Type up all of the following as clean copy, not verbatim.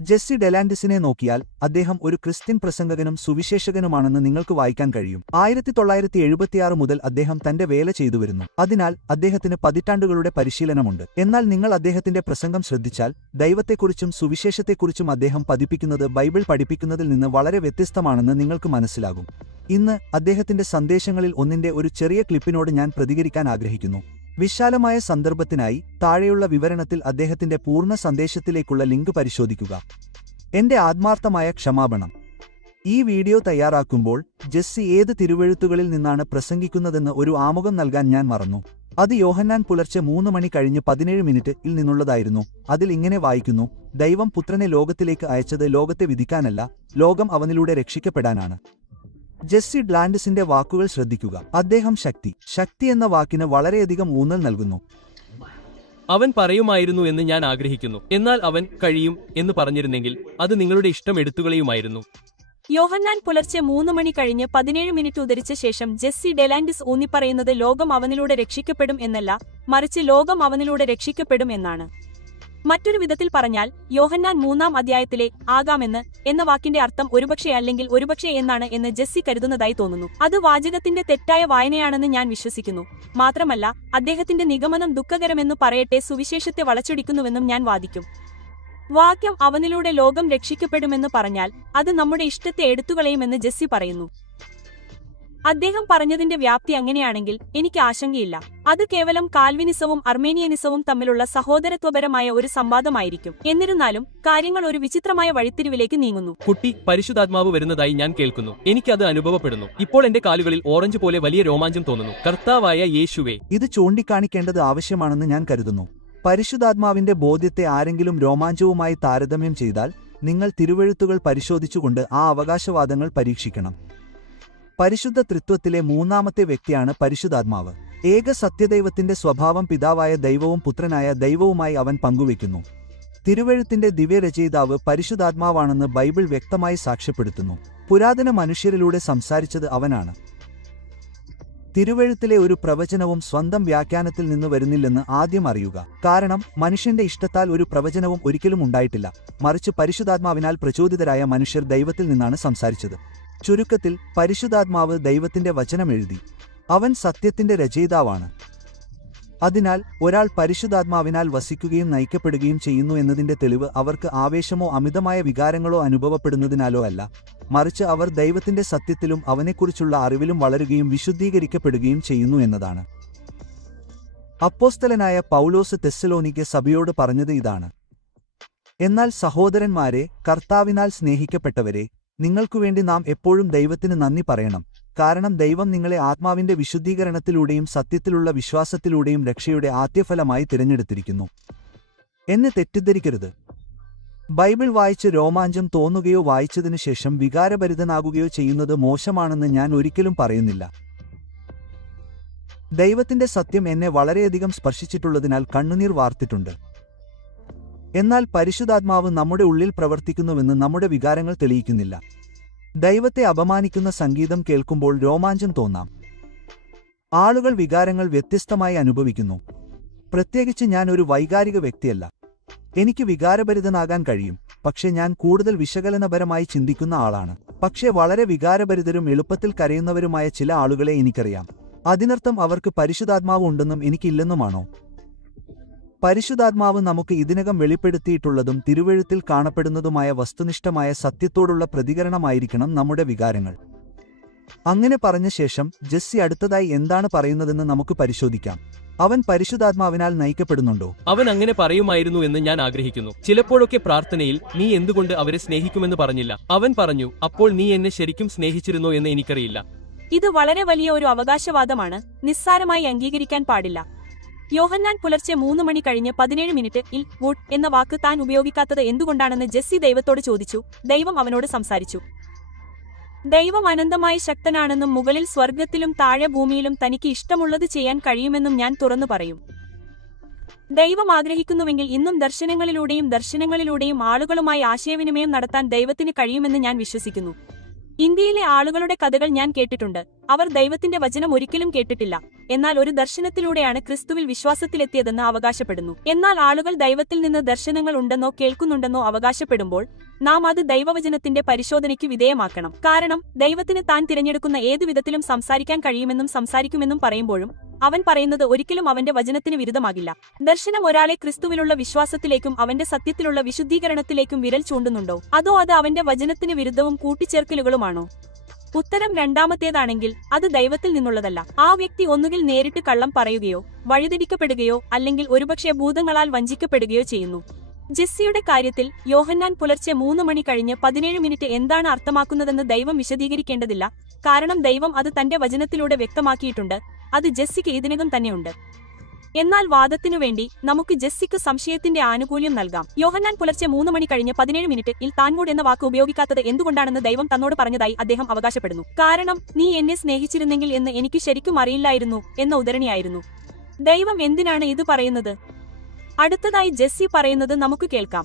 Jessy ഡെലാൻഡിസിനെ നോക്കിയാൽ അദ്ദേഹം ഒരു ക്രിസ്ത്യൻ പ്രസംഗകനും സുവിശേഷകനുമാണെന്ന് നിങ്ങൾക്ക് വായിക്കാൻ കഴിയും. 1976 മുതൽ അദ്ദേഹം തന്റെ വേല ചെയ്തുവരുന്നു. അതിനാൽ അദ്ദേഹത്തിന് പതിറ്റാണ്ടുകളുടെ പരിശീലനമുണ്ട്. എന്നാൽ നിങ്ങൾ അദ്ദേഹത്തിന്റെ പ്രസംഗം ശ്രദ്ധിച്ചാൽ ദൈവത്തെക്കുറിച്ചും സുവിശേഷത്തെക്കുറിച്ചും അദ്ദേഹം പഠിപ്പിക്കുന്നത് ബൈബിൾ പഠിപ്പിക്കുന്നതിൽ നിന്ന് വളരെ വ്യത്യസ്തമാണെന്ന് നിങ്ങൾക്ക് മനസ്സിലാകും. ഇന്ന് അദ്ദേഹത്തിന്റെ സന്ദേശങ്ങളിൽ ഒന്നിന്റെ ഒരു ചെറിയ ക്ലിപ്പിനോട് ഞാൻ പ്രതികരിക്കാൻ ആഗ്രഹിക്കുന്നു. വിശാലമായ സന്ദർഭത്തിനായി താഴെയുള്ള വിവരണത്തിൽ അദ്ദേഹത്തിന്റെ പൂർണ്ണ സന്ദേശത്തിലേക്കുള്ള ലിങ്ക് പരിശോധിക്കുക. എന്റെ ആത്മാർത്ഥമായ ക്ഷമാപണം. ഈ വീഡിയോ തയ്യാറാക്കുമ്പോൾ ജെസ്സി ഏത് തിരുവെഴുത്തുകളിൽ നിന്നാണ് പ്രസംഗിക്കുന്നതെന്ന് ഒരു ആമുഖം നൽകാൻ ഞാൻ മറന്നു. അത് യോഹന്നാൻ പുലർച്ചെ 3 മണി കഴിഞ്ഞ് 17 മിനിറ്റിൽ നിന്നുള്ളതായിരുന്നു. അതിൽ ഇങ്ങനെ വായിക്കുന്നു: ദൈവം പുത്രനെ ലോകത്തിലേക്ക് അയച്ചത് ലോകത്തെ വിധിക്കാനല്ല, ലോകം അവനിലൂടെ രക്ഷിക്കപ്പെടാനാണ്. ജെസ്സി ഡെലാൻഡിസിന്റെ വാക്കുകൾ ശ്രദ്ധിക്കുക. അദ്ദേഹം ശക്തി എന്ന വാക്കിന് വളരെയധികം ഊന്നൽ നൽകുന്നു. അവൻ പറയുമായിരുന്നു എന്ന് ഞാൻ ആഗ്രഹിക്കുന്നു. എന്നാൽ അവൻ കഴിയും എന്ന് പറഞ്ഞിരുന്നെങ്കിൽ അത് നിങ്ങളുടെ ഇഷ്ടം എടുത്തുകളയുമായിരുന്നു. യോഹന്നാൻ പുലർച്ചെ 3 മണി കഴിഞ്ഞ് 17 മിനിറ്റ് ഉദ്ധരിച്ച ശേഷം ജെസ്സി ഡെലാൻഡിസ് ഊന്നിപ്പറയുന്നത് ലോകം അവനിലൂടെ രക്ഷിക്കപ്പെടും എന്നല്ല, മറിച്ച് ലോകം അവനിലൂടെ രക്ഷിക്കപ്പെടും എന്നാണ്. മറ്റൊരു വിധത്തിൽ പറഞ്ഞാൽ യോഹന്നാൻ 3-ാം അധ്യായത്തിലെ ആകാമെന്ന് എന്ന വാക്കിന്റെ അർത്ഥം ഒരുപക്ഷെ അല്ലെങ്കിൽ ഒരുപക്ഷെ എന്നാണ് എന്ന് ജെസ്സി കരുതുന്നതായി തോന്നുന്നു. അത് വാചകത്തിന്റെ തെറ്റായ വായനയാണെന്ന് ഞാൻ വിശ്വസിക്കുന്നു. മാത്രമല്ല, അദ്ദേഹത്തിന്റെ നിഗമനം ദുഃഖകരമെന്നു പറയട്ടെ സുവിശേഷത്തെ വളച്ചൊടിക്കുന്നുവെന്നും ഞാൻ വാദിക്കും. വാക്യം അവനിലൂടെ ലോകം രക്ഷിക്കപ്പെടുമെന്ന് പറഞ്ഞാൽ അത് നമ്മുടെ ഇഷ്ടത്തെ എടുത്തുകളയുമെന്ന് ജെസ്സി പറയുന്നു. അദ്ദേഹം പറഞ്ഞതിന്റെ വ്യാപ്തി അങ്ങനെയാണെങ്കിൽ എനിക്ക് ആശങ്കയില്ല. അത് കേവലം കാൽവിനിസവും അർമേനിയനിസവും തമ്മിലുള്ള സഹോദരത്വപരമായ ഒരു സംവാദമായിരിക്കും. എന്നിരുന്നാലും കാര്യങ്ങൾ ഒരു വിചിത്രമായ വഴിത്തിരിവിലേക്ക് നീങ്ങുന്നു. കുട്ടി, പരിശുദ്ധാത്മാവ് വരുന്നതായി ഞാൻ കേൾക്കുന്നു. എനിക്കത് അനുഭവപ്പെടുന്നു. ഇപ്പോൾ എന്റെ കാലുകളിൽ ഓറഞ്ച് പോലെ വലിയ രോമാഞ്ചം തോന്നുന്നു. കർത്താവായ യേശുവേ, ഇത് ചൂണ്ടിക്കാണിക്കേണ്ടത് ആവശ്യമാണെന്ന് ഞാൻ കരുതുന്നു. പരിശുദ്ധാത്മാവിന്റെ ബോധ്യത്തെ ആരെങ്കിലും രോമാഞ്ചവുമായി താരതമ്യം ചെയ്താൽ നിങ്ങൾ തിരുവെഴുത്തുകൾ പരിശോധിച്ചുകൊണ്ട് ആ അവകാശവാദങ്ങൾ പരീക്ഷിക്കണം. പരിശുദ്ധ ത്രിത്വത്തിലെ മൂന്നാമത്തെ വ്യക്തിയാണ് പരിശുദ്ധാത്മാവ്. ഏക സത്യദൈവത്തിന്റെ സ്വഭാവം പിതാവായ ദൈവവും പുത്രനായ ദൈവവുമായി അവൻ പങ്കുവയ്ക്കുന്നു. തിരുവെഴുത്തിന്റെ ദിവ്യരചയിതാവ് പരിശുദ്ധാത്മാവാണെന്ന് ബൈബിൾ വ്യക്തമായി സാക്ഷ്യപ്പെടുത്തുന്നു. പുരാതന മനുഷ്യരിലൂടെ സംസാരിച്ചത് അവനാണ്. തിരുവെഴുത്തിലെ ഒരു പ്രവചനവും സ്വന്തം വ്യാഖ്യാനത്തിൽ നിന്ന് വരുന്നില്ലെന്ന് ആദ്യം അറിയുക. കാരണം മനുഷ്യന്റെ ഇഷ്ടത്താൽ ഒരു പ്രവചനവും ഒരിക്കലും ഉണ്ടായിട്ടില്ല, മറിച്ച് പരിശുദ്ധാത്മാവിനാൽ പ്രചോദിതരായ മനുഷ്യർ ദൈവത്തിൽ നിന്നാണ് സംസാരിച്ചത്. ചുരുക്കത്തിൽ, പരിശുദ്ധാത്മാവ് ദൈവത്തിന്റെ വചനം എഴുതി. അവൻ സത്യത്തിന്റെ രചയിതാവാണ്. അതിനാൽ ഒരാൾ പരിശുദ്ധാത്മാവിനാൽ വസിക്കുകയും നയിക്കപ്പെടുകയും ചെയ്യുന്നു എന്നതിന്റെ തെളിവ് അവർക്ക് ആവേശമോ അമിതമായ വികാരങ്ങളോ അനുഭവപ്പെടുന്നതിനാലോ അല്ല, മറിച്ച് അവർ ദൈവത്തിന്റെ സത്യത്തിലും അവനെക്കുറിച്ചുള്ള അറിവിലും വളരുകയും വിശുദ്ധീകരിക്കപ്പെടുകയും ചെയ്യുന്നു എന്നതാണ്. അപ്പോസ്തലനായ പൗലോസ് തെസ്സലോനിക്കെ സഭയോട് പറഞ്ഞത് ഇതാണ്: എന്നാൽ സഹോദരന്മാരെ, കർത്താവിനാൽ സ്നേഹിക്കപ്പെട്ടവരെ, നിങ്ങൾക്കുവേണ്ടി നാം എപ്പോഴും ദൈവത്തിന് നന്ദി പറയണം. കാരണം ദൈവം നിങ്ങളെ ആത്മാവിന്റെ വിശുദ്ധീകരണത്തിലൂടെയും സത്യത്തിലുള്ള വിശ്വാസത്തിലൂടെയും രക്ഷയുടെ ആദ്യഫലമായി തിരഞ്ഞെടുത്തിരിക്കുന്നു എന്ന് തെറ്റിദ്ധരിക്കരുത്. ബൈബിൾ വായിച്ച് രോമാഞ്ചം തോന്നുകയോ വായിച്ചതിനു ശേഷം വികാരഭരിതനാകുകയോ ചെയ്യുന്നത് മോശമാണെന്ന് ഞാൻ ഒരിക്കലും പറയുന്നില്ല. ദൈവത്തിന്റെ സത്യം എന്നെ വളരെയധികം സ്പർശിച്ചിട്ടുള്ളതിനാൽ കണ്ണുനീർ വാർത്തിട്ടുണ്ട്. എന്നാൽ പരിശുദ്ധാത്മാവ് നമ്മുടെ ഉള്ളിൽ പ്രവർത്തിക്കുന്നുവെന്ന് നമ്മുടെ വികാരങ്ങൾ തെളിയിക്കുന്നില്ല. ദൈവത്തെ അപമാനിക്കുന്ന സംഗീതം കേൾക്കുമ്പോൾ രോമാഞ്ചം തോന്നാം. ആളുകൾ വികാരങ്ങൾ വ്യത്യസ്തമായി അനുഭവിക്കുന്നു. പ്രത്യേകിച്ച് ഞാൻ ഒരു വൈകാരിക വ്യക്തിയല്ല. എനിക്ക് വികാരഭരിതനാകാൻ കഴിയും, പക്ഷെ ഞാൻ കൂടുതൽ വിശകലനപരമായി ചിന്തിക്കുന്ന ആളാണ്. പക്ഷേ വളരെ വികാരഭരിതരും എളുപ്പത്തിൽ കരയുന്നവരുമായ ചില ആളുകളെ എനിക്കറിയാം. അതിനർത്ഥം അവർക്ക് പരിശുദ്ധാത്മാവ് ഉണ്ടെന്നും എനിക്കില്ലെന്നുമാണോ? പരിശുദ്ധാത്മാവ് നമുക്ക് ഇതിനകം വെളിപ്പെടുത്തിയിട്ടുള്ളതും തിരുവെഴുത്തിൽ കാണപ്പെടുന്നതുമായ വസ്തുനിഷ്ഠമായ സത്യത്തോടുള്ള പ്രതികരണമായിരിക്കണം നമ്മുടെ വികാരങ്ങൾ. അങ്ങനെ പറഞ്ഞ ശേഷം ജെസ്സി അടുത്തതായി എന്താണ് പറയുന്നതെന്ന് നമുക്ക് പരിശോധിക്കാം. അവൻ പരിശുദ്ധാത്മാവിനാൽ നയിക്കപ്പെടുന്നുണ്ടോ? അവൻ അങ്ങനെ പറയുമായിരുന്നു എന്ന് ഞാൻ ആഗ്രഹിക്കുന്നു. ചിലപ്പോഴൊക്കെ പ്രാർത്ഥനയിൽ നീ എന്തുകൊണ്ട് അവരെ സ്നേഹിക്കുമെന്ന് പറഞ്ഞില്ല. അവൻ പറഞ്ഞു, അപ്പോൾ നീ എന്നെ ശരിക്കും സ്നേഹിച്ചിരുന്നോ എന്ന് എനിക്കറിയില്ല. ഇത് വളരെ വലിയ ഒരു അവകാശവാദമാണ്, നിസ്സാരമായി അംഗീകരിക്കാൻ പാടില്ല. യോഹന്നാൻ പുലർച്ചെ 3 മണി കഴിഞ്ഞ് 17 മിനിറ്റിൽ വുഡ് എന്ന വാക്ക് താൻ ഉപയോഗിക്കാത്തത് എന്തുകൊണ്ടാണെന്ന് ജെസ്സി ദൈവത്തോട് ചോദിച്ചു. ദൈവം അവനോട് സംസാരിച്ചു. ദൈവം അനന്തമായി ശക്തനാണെന്നും മുകളിൽ സ്വർഗത്തിലും താഴെ ഭൂമിയിലും തനിക്ക് ഇഷ്ടമുള്ളത് ചെയ്യാൻ കഴിയുമെന്നും ഞാൻ തുറന്നു പറയും. ദൈവം ആഗ്രഹിക്കുന്നുവെങ്കിൽ ഇന്നും ദർശനങ്ങളിലൂടെയും ആളുകളുമായി ആശയവിനിമയം നടത്താൻ ദൈവത്തിന് കഴിയുമെന്ന് ഞാൻ വിശ്വസിക്കുന്നു. ഇന്ത്യയിലെ ആളുകളുടെ കഥകൾ ഞാൻ കേട്ടിട്ടുണ്ട്. അവർ ദൈവത്തിന്റെ വചനം ഒരിക്കലും കേട്ടിട്ടില്ല. എന്നാൽ ഒരു ദർശനത്തിലൂടെയാണ് ക്രിസ്തുവിൽ വിശ്വാസത്തിലെത്തിയതെന്ന് അവകാശപ്പെടുന്നു. എന്നാൽ ആളുകൾ ദൈവത്തിൽ നിന്ന് ദർശനങ്ങൾ ഉണ്ടെന്നോ കേൾക്കുന്നുണ്ടെന്നോ അവകാശപ്പെടുമ്പോൾ നാം അത് ദൈവവചനത്തിന്റെ പരിശോധനയ്ക്ക് വിധേയമാക്കണം. കാരണം ദൈവത്തിന് താൻ തിരഞ്ഞെടുക്കുന്ന ഏതു വിധത്തിലും സംസാരിക്കാൻ കഴിയുമെന്നും സംസാരിക്കുമെന്നും പറയുമ്പോഴും അവൻ പറയുന്നത് ഒരിക്കലും അവന്റെ വചനത്തിന് വിരുദ്ധമാകില്ല. ദർശനം ഒരാളെ ക്രിസ്തുവിലുള്ള വിശ്വാസത്തിലേക്കും അവന്റെ സത്യത്തിലുള്ള വിശുദ്ധീകരണത്തിലേക്കും വിരൽ ചൂണ്ടുന്നുണ്ടോ, അതോ അത് അവന്റെ വചനത്തിന് വിരുദ്ധവും കൂട്ടിച്ചേർക്കലുകളുമാണോ? ഉത്തരം രണ്ടാമത്തേതാണെങ്കിൽ അത് ദൈവത്തിൽ നിന്നുള്ളതല്ല. ആ വ്യക്തി ഒന്നുകിൽ നേരിട്ട് കള്ളം പറയുകയോ വഴിതിരിക്കപ്പെടുകയോ അല്ലെങ്കിൽ ഒരുപക്ഷെ ഭൂതങ്ങളാൽ വഞ്ചിക്കപ്പെടുകയോ ചെയ്യുന്നു. ജെസ്സിയുടെ കാര്യത്തിൽ യോഹന്നാൻ പുലർച്ചെ 3 മണി കഴിഞ്ഞ് 17 മിനിറ്റ് എന്താണ് അർത്ഥമാക്കുന്നതെന്ന് ദൈവം വിശദീകരിക്കേണ്ടതില്ല. കാരണം ദൈവം അത് തന്റെ വചനത്തിലൂടെ വ്യക്തമാക്കിയിട്ടുണ്ട്. അത് ജെസ്സിക്ക് ഇതിനകം തന്നെയുണ്ട്. എന്നാൽ വാദത്തിനു വേണ്ടി നമുക്ക് ജെസ്സിക്ക് സംശയത്തിന്റെ ആനുകൂല്യം നൽകാം. യോഹന്നാൻ പുലർച്ചെ 3 മണി കഴിഞ്ഞ് 17 മിനിറ്റ് താൻകൂട് എന്ന വാക്ക് ഉപയോഗിക്കാത്തത് എന്തുകൊണ്ടാണെന്ന് ദൈവം തന്നോട് പറഞ്ഞതായി അദ്ദേഹം അവകാശപ്പെടുന്നു. കാരണം നീ എന്നെ സ്നേഹിച്ചിരുന്നെങ്കിൽ എന്ന് എനിക്ക് ശരിക്കും അറിയില്ലായിരുന്നു എന്ന ഉദ്ധരണിയായിരുന്നു. ദൈവം എന്തിനാണ് ഇത് പറയുന്നത്? അടുത്തതായി ജെസ്സി പറയുന്നത് നമുക്ക് കേൾക്കാം.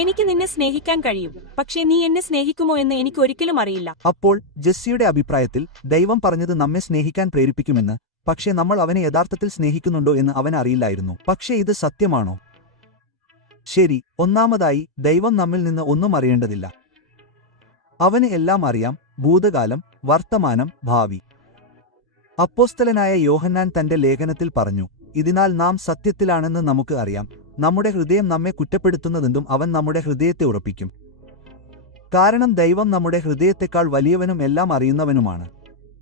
എനിക്ക് നിന്നെ സ്നേഹിക്കാൻ കഴിയും, പക്ഷേ നീ എന്നെ സ്നേഹിക്കുമോ എന്ന് എനിക്ക് ഒരിക്കലും അറിയില്ല. അപ്പോൾ ജെസ്സിയുടെ അഭിപ്രായത്തിൽ ദൈവം പറഞ്ഞത് നമ്മെ സ്നേഹിക്കാൻ പ്രേരിപ്പിക്കുമെന്ന്, പക്ഷേ നമ്മൾ അവനെ യഥാർത്ഥത്തിൽ സ്നേഹിക്കുന്നുണ്ടോ എന്ന് അവൻ അറിയില്ലായിരുന്നു. പക്ഷേ ഇത് സത്യമാണോ? ശരി. ഒന്നാമതായി ദൈവം നമ്മിൽ നിന്ന് ഒന്നും അറിയേണ്ടതില്ല. അവന് എല്ലാം അറിയാം: ഭൂതകാലം, വർത്തമാനം, ഭാവി. അപ്പോസ്തലനായ യോഹന്നാൻ തന്റെ ലേഖനത്തിൽ പറഞ്ഞു, ഇതിനാൽ നാം സത്യത്തിലാണെന്ന് നമുക്ക് അറിയാം, നമ്മുടെ ഹൃദയം നമ്മെ കുറ്റപ്പെടുത്തുന്നതെന്തും അവൻ നമ്മുടെ ഹൃദയത്തെ ഉറപ്പിക്കും. കാരണം ദൈവം നമ്മുടെ ഹൃദയത്തെക്കാൾ വലിയവനും എല്ലാം അറിയുന്നവനുമാണ്.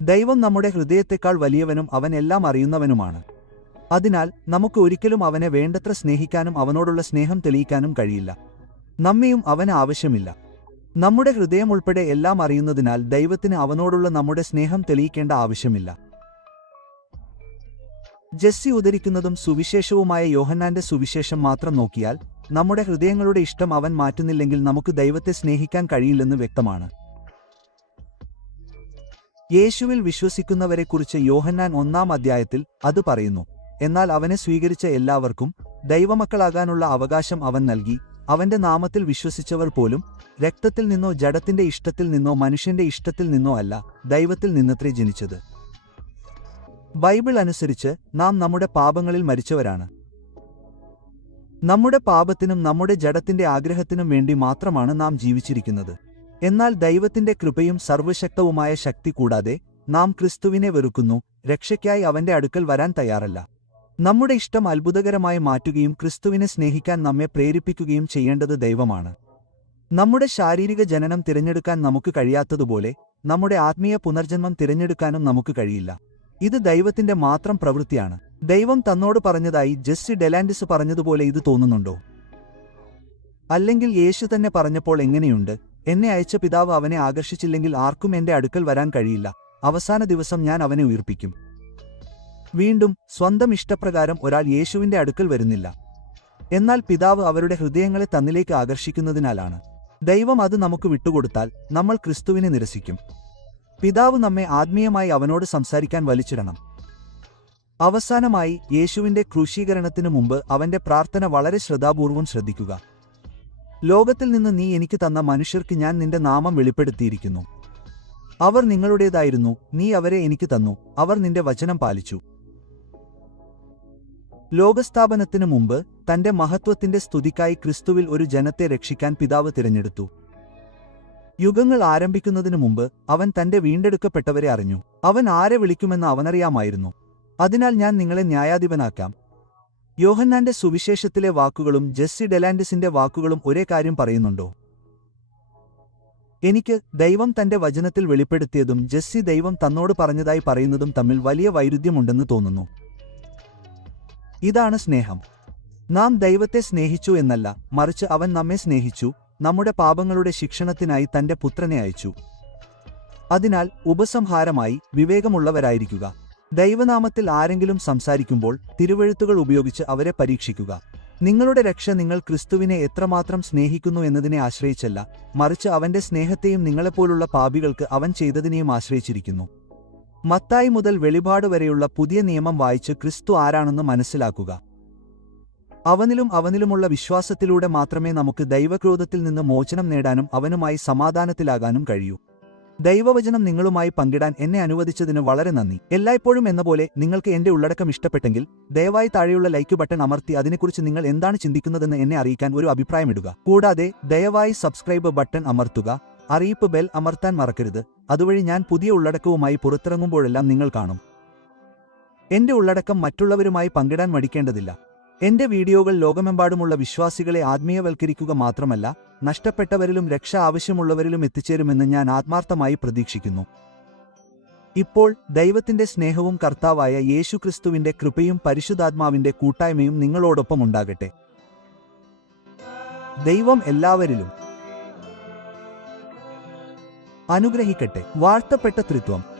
ദൈവം നമ്മുടെ ഹൃദയത്തെക്കാൾ വലിയവനും അവൻ എല്ലാം അറിയുന്നവനുമാണ്. അതിനാൽ നമുക്ക് ഒരിക്കലും അവനെ വേണ്ടത്ര സ്നേഹിക്കാനും അവനോടുള്ള സ്നേഹം തെളിയിക്കാനും കഴിയില്ല. നമ്മെയും അവന് ആവശ്യമില്ല. നമ്മുടെ ഹൃദയം ഉൾപ്പെടെ എല്ലാം അറിയുന്നതിനാൽ ദൈവത്തിന് അവനോടുള്ള നമ്മുടെ സ്നേഹം തെളിയിക്കേണ്ട ആവശ്യമില്ല. ജെസ്സി ഉദ്ധരിക്കുന്നതും സുവിശേഷവുമായ യോഹന്നാന്റെ സുവിശേഷം മാത്രം നോക്കിയാൽ നമ്മുടെ ഹൃദയങ്ങളുടെ ഇഷ്ടം അവൻ മാറ്റുന്നില്ലെങ്കിൽ നമുക്ക് ദൈവത്തെ സ്നേഹിക്കാൻ കഴിയില്ലെന്ന് വ്യക്തമാണ്. യേശുവിൽ വിശ്വസിക്കുന്നവരെക്കുറിച്ച് യോഹന്നാൻ 1-ാം അധ്യായത്തിൽ അത് പറയുന്നു. എന്നാൽ അവനെ സ്വീകരിച്ച എല്ലാവർക്കും ദൈവമക്കളാകാനുള്ള അവകാശം അവൻ നൽകി, അവന്റെ നാമത്തിൽ വിശ്വസിച്ചവർ പോലും രക്തത്തിൽ നിന്നോ ജഡത്തിന്റെ ഇഷ്ടത്തിൽ നിന്നോ മനുഷ്യന്റെ ഇഷ്ടത്തിൽ നിന്നോ അല്ല, ദൈവത്തിൽ നിന്നത്രേ ജനിച്ചത്. ബൈബിൾ അനുസരിച്ച് നാം നമ്മുടെ പാപങ്ങളിൽ മരിച്ചവരാണ്. നമ്മുടെ പാപത്തിനും നമ്മുടെ ജഡത്തിന്റെ ആഗ്രഹത്തിനും വേണ്ടി മാത്രമാണ് നാം ജീവിച്ചിരിക്കുന്നത്. എന്നാൽ ദൈവത്തിന്റെ കൃപയും സർവ്വശക്തവുമായ ശക്തി കൂടാതെ നാം ക്രിസ്തുവിനെ വെറുക്കുന്നു, രക്ഷയ്ക്കായി അവന്റെ അടുക്കൽ വരാൻ തയ്യാറല്ല. നമ്മുടെ ഇഷ്ടം അത്ഭുതകരമായി മാറ്റുകയും ക്രിസ്തുവിനെ സ്നേഹിക്കാൻ നമ്മെ പ്രേരിപ്പിക്കുകയും ചെയ്യേണ്ടത് ദൈവമാണ്. നമ്മുടെ ശാരീരിക ജനനം തിരഞ്ഞെടുക്കാൻ നമുക്ക് കഴിയാത്തതുപോലെ നമ്മുടെ ആത്മീയ പുനർജന്മം തിരഞ്ഞെടുക്കാനും നമുക്ക് കഴിയില്ല. ഇത് ദൈവത്തിന്റെ മാത്രം പ്രവൃത്തിയാണ്. ദൈവം തന്നോട് പറഞ്ഞതായി ജെസ്സി ഡെലാൻഡിസ് പറഞ്ഞതുപോലെ ഇത് തോന്നുന്നുണ്ടോ? അല്ലെങ്കിൽ യേശു തന്നെ പറഞ്ഞപ്പോൾ എങ്ങനെയുണ്ട്, എന്നെ അയച്ച പിതാവ് അവനെ ആകർഷിച്ചില്ലെങ്കിൽ ആർക്കും എന്റെ അടുക്കൽ വരാൻ കഴിയില്ല, അവസാന ദിവസം ഞാൻ അവനെ ഉയിർപ്പിക്കും. വീണ്ടും സ്വന്തം ഇഷ്ടപ്രകാരം ഒരാൾ യേശുവിന്റെ അടുക്കൽ വരുന്നില്ല. എന്നാൽ പിതാവ് അവരുടെ ഹൃദയങ്ങളെ തന്നിലേക്ക് ആകർഷിക്കുന്നതിനാലാണ്. ദൈവം അത് നമുക്ക് വിട്ടുകൊടുത്താൽ നമ്മൾ ക്രിസ്തുവിനെ നിരസിക്കും. പിതാവ് നമ്മെ ആത്മീയമായി അവനോട് സംസാരിക്കാൻ വലിച്ചിടണം. അവസാനമായി യേശുവിന്റെ ക്രൂശീകരണത്തിനു മുമ്പ് അവന്റെ പ്രാർത്ഥന വളരെ ശ്രദ്ധാപൂർവം ശ്രദ്ധിക്കുക. ലോകത്തിൽ നിന്ന് നീ എനിക്ക് തന്ന മനുഷ്യർക്ക് ഞാൻ നിന്റെ നാമം വെളിപ്പെടുത്തിയിരിക്കുന്നു. അവർ നിങ്ങളുടേതായിരുന്നു, നീ അവരെ എനിക്ക് തന്നു, അവർ നിന്റെ വചനം പാലിച്ചു. ലോകസ്ഥാപനത്തിനു മുമ്പ് തന്റെ മഹത്വത്തിന്റെ സ്തുതിക്കായി ക്രിസ്തുവിൽ ഒരു ജനത്തെ രക്ഷിക്കാൻ പിതാവ് തിരഞ്ഞെടുത്തു. യുഗങ്ങൾ ആരംഭിക്കുന്നതിനു മുമ്പ് അവൻ തന്റെ വീണ്ടെടുക്കപ്പെട്ടവരെ അറിഞ്ഞു. അവൻ ആരെ വിളിക്കുമെന്ന് അവനറിയാമായിരുന്നു. അതിനാൽ ഞാൻ നിങ്ങളെ ന്യായാധിപനാക്കാം. യോഹന്നാന്റെ സുവിശേഷത്തിലെ വാക്കുകളും ജെസ്സി ഡെലാൻഡിസിന്റെ വാക്കുകളും ഒരേ കാര്യം പറയുന്നുണ്ടോ? എനിക്ക് ദൈവം തന്റെ വചനത്തിൽ വെളിപ്പെടുത്തിയതും ജെസ്സി ദൈവം തന്നോട് പറഞ്ഞതായി പറയുന്നതും തമ്മിൽ വലിയ വൈരുദ്ധ്യമുണ്ടെന്ന് തോന്നുന്നു. ഇതാണ് സ്നേഹം. നാം ദൈവത്തെ സ്നേഹിച്ചു എന്നല്ല, മറിച്ച് അവൻ നമ്മെ സ്നേഹിച്ചു, നമ്മുടെ പാപങ്ങളുടെ ശിക്ഷണത്തിനായി തന്റെ പുത്രനെ അയച്ചു. അതിനാൽ ഉപസംഹാരമായി വിവേകമുള്ളവരായിരിക്കുക. ദൈവനാമത്തിൽ ആരെങ്കിലും സംസാരിക്കുമ്പോൾ തിരുവെഴുത്തുകൾ ഉപയോഗിച്ച് അവരെ പരീക്ഷിക്കുക. നിങ്ങളുടെ രക്ഷ നിങ്ങൾ ക്രിസ്തുവിനെ എത്രമാത്രം സ്നേഹിക്കുന്നു എന്നതിനെ ആശ്രയിച്ചല്ല, മറിച്ച് അവന്റെ സ്നേഹത്തെയും നിങ്ങളെപ്പോലുള്ള പാപികൾക്ക് അവൻ ചെയ്തതിനെയും ആശ്രയിച്ചിരിക്കുന്നു. മത്തായി മുതൽ വെളിപാട് വരെയുള്ള പുതിയ നിയമം വായിച്ച് ക്രിസ്തു ആരാണെന്ന് മനസ്സിലാക്കുക. അവനിലുമുള്ള വിശ്വാസത്തിലൂടെ മാത്രമേ നമുക്ക് ദൈവക്രോധത്തിൽ നിന്ന് മോചനം നേടാനും അവനുമായി സമാധാനത്തിലാകാനും കഴിയൂ. ദൈവവചനം നിങ്ങളുമായി പങ്കിടാൻ എന്നെ അനുവദിച്ചതിന് വളരെ നന്ദി. എല്ലായ്പ്പോഴും എന്ന പോലെ നിങ്ങൾക്ക് എന്റെ ഉള്ളടക്കം ഇഷ്ടപ്പെട്ടെങ്കിൽ ദയവായി താഴെയുള്ള ലൈക്ക് ബട്ടൺ അമർത്തി അതിനെക്കുറിച്ച് നിങ്ങൾ എന്താണ് ചിന്തിക്കുന്നതെന്ന് എന്നെ അറിയിക്കാൻ ഒരു അഭിപ്രായമിടുക. കൂടാതെ ദയവായി സബ്സ്ക്രൈബ് ബട്ടൺ അമർത്തുക, അറിയിപ്പ് ബെൽ അമർത്താൻ മറക്കരുത്. അതുവഴി ഞാൻ പുതിയ ഉള്ളടക്കവുമായി പുറത്തിറങ്ങുമ്പോഴെല്ലാം നിങ്ങൾ കാണും. എന്റെ ഉള്ളടക്കം മറ്റുള്ളവരുമായി പങ്കിടാൻ മടിക്കേണ്ടതില്ല. എന്റെ വീഡിയോകൾ ലോകമെമ്പാടുമുള്ള വിശ്വാസികളെ ആത്മീയവൽക്കരിക്കുക മാത്രമല്ല, നഷ്ടപ്പെട്ടവരിലും രക്ഷ ആവശ്യമുള്ളവരിലും എത്തിച്ചേരുമെന്ന് ഞാൻ ആത്മാർത്ഥമായി പ്രതീക്ഷിക്കുന്നു. ഇപ്പോൾ ദൈവത്തിന്റെ സ്നേഹവും കർത്താവായ യേശുക്രിസ്തുവിന്റെ കൃപയും പരിശുദ്ധാത്മാവിന്റെ കൂട്ടായ്മയും നിങ്ങളോടൊപ്പം ഉണ്ടാകട്ടെ. ദൈവം എല്ലാവരിലും അനുഗ്രഹിക്കട്ടെ. വാഴ്ത്തപ്പെട്ട ത്രിത്വം.